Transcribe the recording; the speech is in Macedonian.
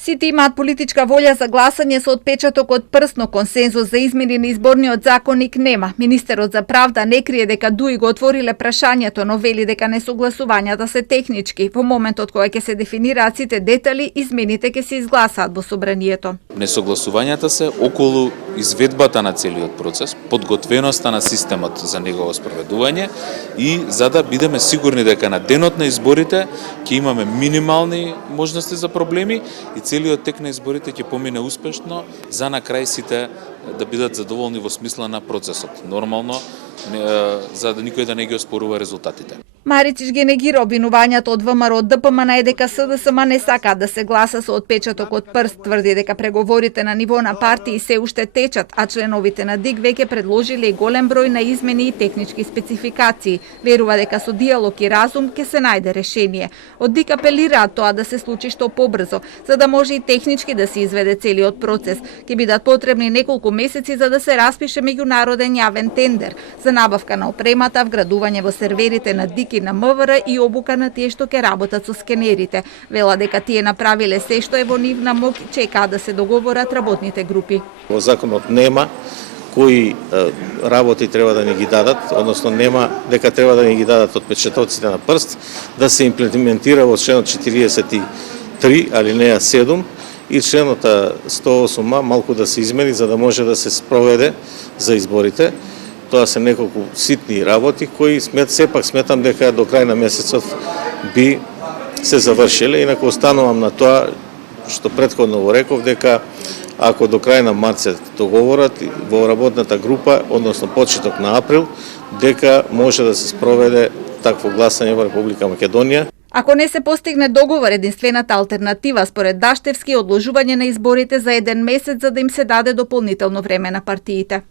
Сите имаат политичка волја за гласање со отпечаток од прст, но консензус за измени на изборниот законник нема. Министерот за правда не крие дека ДУИ го отвориле прашањето, но вели дека несогласувањата се технички. Во моментот кога ќе се дефинираат сите детали, измените ќе се изгласаат во собранието. Несогласувањата се околу изведбата на целиот процес, подготвеноста на системот за негово спроведување и за да бидеме сигурни дека на денот на изборите ќе имаме минимални можности за проблеми и целиот тек на изборите ќе помине успешно, за на крај сите да бидат задоволни во смисла на процесот. Нормално, за да никој да не ги оспорува резултатите. Маричиш ги негира обвинувањата од ВМРО ДПМН и дека СДСМ не сакаат да се гласа со отпечаток од прст. Тврди дека преговорите на ниво на партии се уште течат, а членовите на ДИК веќе предложиле и голем број на измени и технички спецификации. Верува дека со диалог и разум ќе се најде решение. Од ДИК апелираат тоа да се случи што побрзо, за да може и технички да се изведе целиот процес. Ќе бидат потребни неколку месеци за да се распише меѓународен јавен тендер за набавка на опремата, вградување во серверите на ДИК и на МВР и обука на тие што ќе работат со скенерите. Вела дека тие направиле се што е во нивна моќ, чекаат да се договорат работните групи. Во законот нема кои работи треба да ни ги дадат, односно нема дека треба да ни ги дадат отпечатоците на прст, да се имплементира во членот 43 алинеја 7 и членот 108а малку да се измени за да може да се спроведе за изборите. Тоа се неколку ситни работи кои сепак сметам дека до крај на месецот би се завршиле. Инаку останувам на тоа што претходно го реков, дека ако до крај на март се договорат во работната група, односно почеток на април, дека може да се спроведе такво гласање во Република Македонија. Ако не се постигне договор, единствената алтернатива според Даштевски е одложување на изборите за 1 месец за да им се даде дополнително време на партиите.